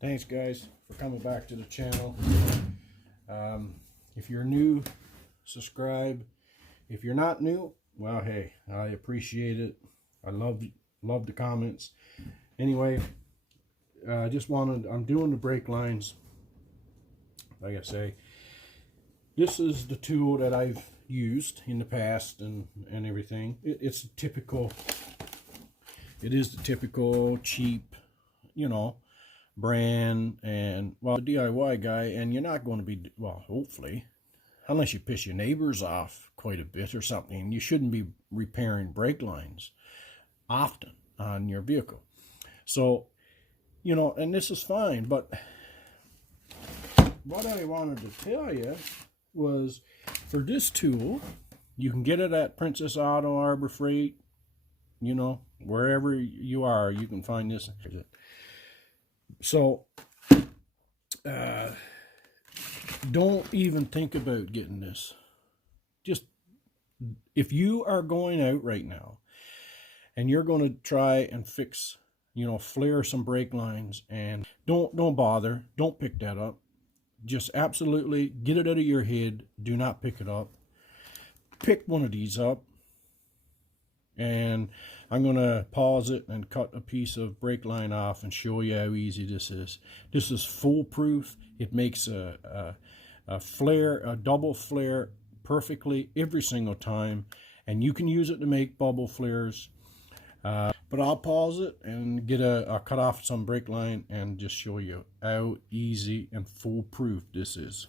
Thanks guys for coming back to the channel. If you're new, subscribe. If you're not new, well, hey, I appreciate it. I love the comments. Anyway, I'm doing the brake lines. Like I say, this is the tool that I've used in the past and everything. It is the typical cheap, brand, and well, a DIY guy, and you're not going to be, well, hopefully, unless you piss your neighbors off quite a bit or something, you shouldn't be repairing brake lines often on your vehicle. So, and this is fine, but what I wanted to tell you was, for this tool, you can get it at Princess Auto, Arbor Freight, wherever you are, you can find this. So, don't even think about getting this. Just, if you are going out right now and you're going to try and fix, flare some brake lines, and don't bother, don't pick that up. Just absolutely get it out of your head. Do not pick it up. Pick one of these up, and I'm going to pause it and cut a piece of brake line off and show you how easy this is. This is foolproof. It makes a double flare perfectly every single time, and you can use it to make bubble flares. But I'll pause it and I'll cut off some brake line and just show you how easy and foolproof this is.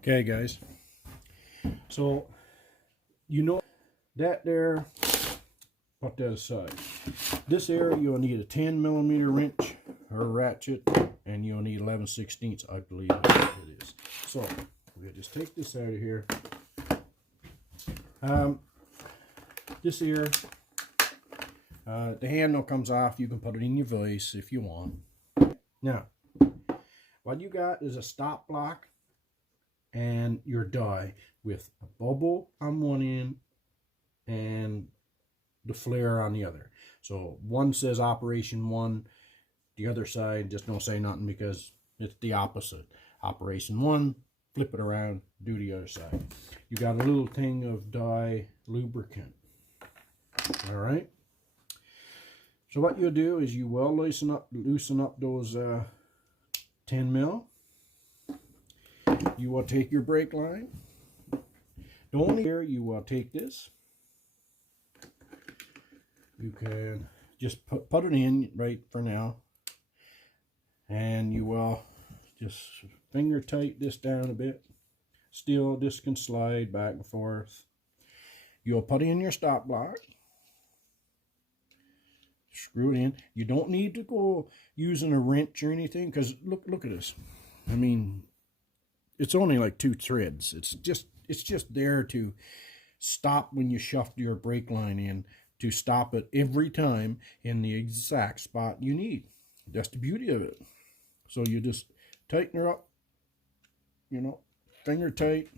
Okay guys, so that there, put that aside. This area you'll need a 10mm wrench or ratchet, and you'll need 11/16, I believe it is. So we'll just take this out of here. This here, the handle comes off. You can put it in your vise if you want. Now, what you got is a stop block and your die with a bubble on one end and the flare on the other. So one says operation 1, the other side just don't say nothing because it's the opposite. Operation 1, flip it around, do the other side. You got a little thing of die lubricant. All right. So what you'll do is you will loosen up those 10mm. You will take your brake line. The only here you will take this. You can just put it in right for now, and you will just finger tight this down a bit. Still, this can slide back and forth. You'll put in your stop block. Screw it in. You don't need to go using a wrench or anything, because look at this. I mean, it's only like 2 threads. It's just there to stop when you shove your brake line in, to stop it every time in the exact spot you need. That's the beauty of it. So you just tighten her up, finger tight.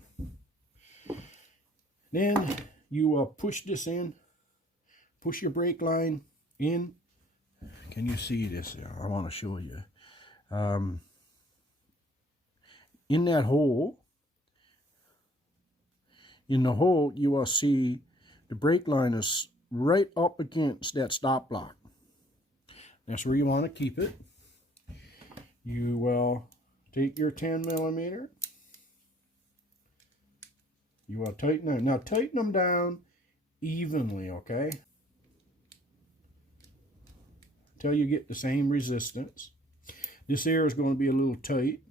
Then you will push this in, push your brake line in. Can you see this? I want to show you. In that hole, in the hole, you will see the brake line is right up against that stop block. That's where you want to keep it. You will take your 10mm. You will tighten them. Now tighten them down evenly, okay? Until you get the same resistance. This air is going to be a little tight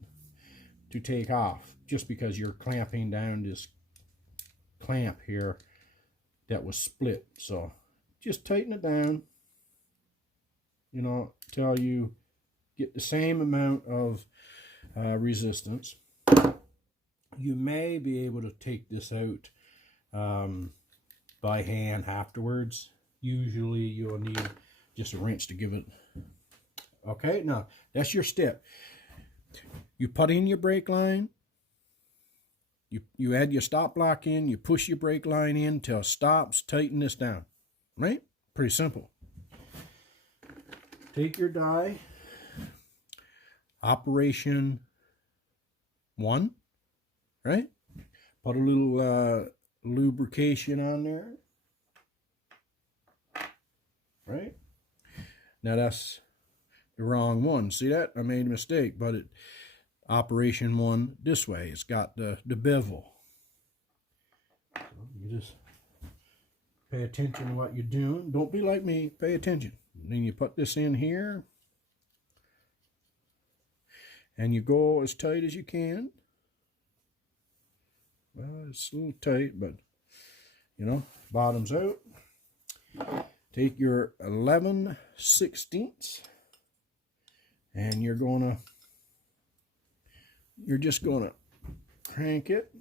to take off, just because you're clamping down this clamp here that was split. So just tighten it down, till you get the same amount of resistance. You may be able to take this out by hand afterwards. Usually you'll need just a wrench to give it. Okay, now that's your step. You put in your brake line, you add your stop block in, you push your brake line in till it stops, tighten this down. Right? Pretty simple. take your die, operation 1, right? Put a little lubrication on there, right? Now that's the wrong one. See that? I made a mistake, but it operation 1 this way. It's got the bevel. So you just pay attention to what you're doing. Don't be like me. Pay attention. Then you put this in here, and you go as tight as you can. Well, it's a little tight, but you know, bottoms out. Take your 11/16, and you're just gonna crank it.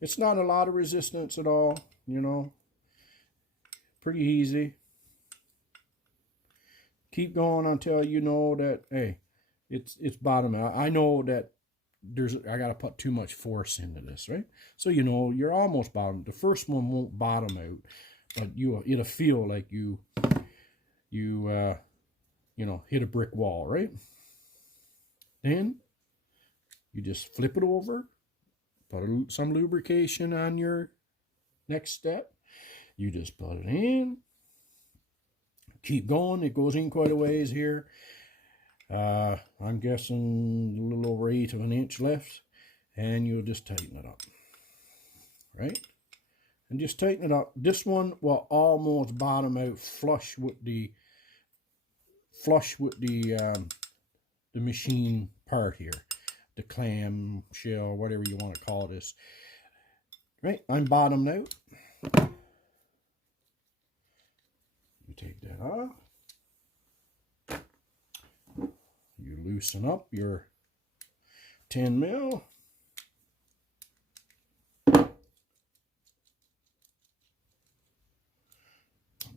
It's not a lot of resistance at all, you know. Pretty easy. Keep going until you know that, hey, it's bottom out. I know that I gotta put too much force into this, right? So you know you're almost bottom. The first one won't bottom out, but it'll feel like you know, hit a brick wall, right? Then you just flip it over, put some lubrication on your next step. You just put it in. Keep going. It goes in quite a ways here. I'm guessing a little over 1/8 of an inch left, and you'll just tighten it up, right? And just tighten it up. This one will almost bottom out flush with the machine part here, the clam shell, whatever you want to call this. Right, I'm bottomed out. You take that off. You loosen up your 10 mil.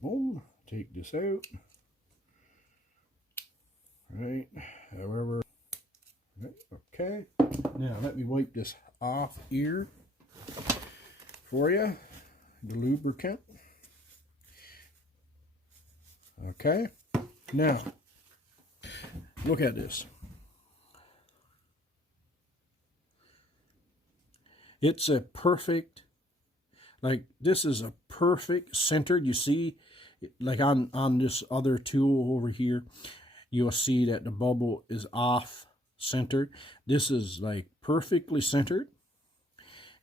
Boom, take this out. Right, however, right, okay. Now let me wipe this off here for you, the lubricant. Okay, now look at this. It's a perfect, like this is a perfect centered. You see, like on this other tool over here, you'll see that the bubble is off centered. This is like perfectly centered.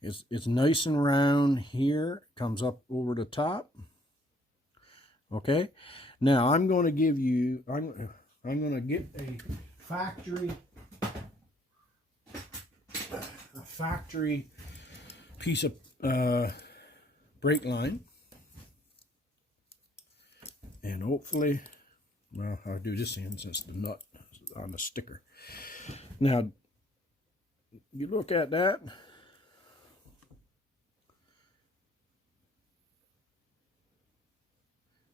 It's nice and round here. Comes up over the top. Okay. Now I'm going to give you. I'm going to get a factory piece of brake line, and hopefully. Well, I'll do this in since the nut is on the sticker. Now, you look at that.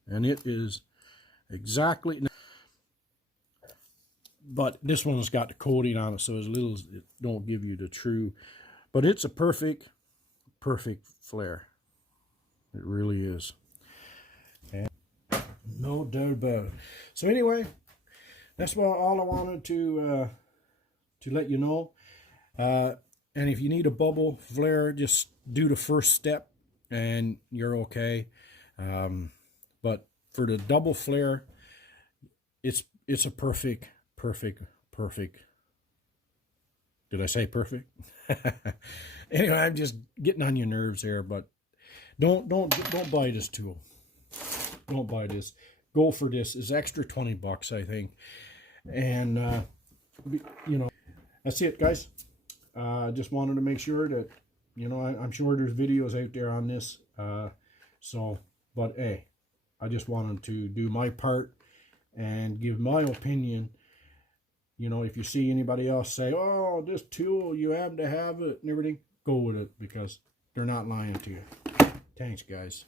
And it is exactly, but this one's got the coating on it, so as little as it don't give you the true, but it's a perfect flare. It really is. And no doubt about it. So anyway, that's all I wanted to let you know. And if you need a bubble flare, just do the first step and you're okay. But for the double flare, it's a perfect. Did I say perfect? Anyway, I'm just getting on your nerves here, but don't buy this tool. Don't buy this. Go for this. It's extra $20, I think. And you know, that's it, guys. Just wanted to make sure that, you know, I'm sure there's videos out there on this. But hey, I just wanted to do my part and give my opinion. You know, if you see anybody else say, oh, this tool, you have to have it and everything, go with it, because they're not lying to you. Thanks, guys.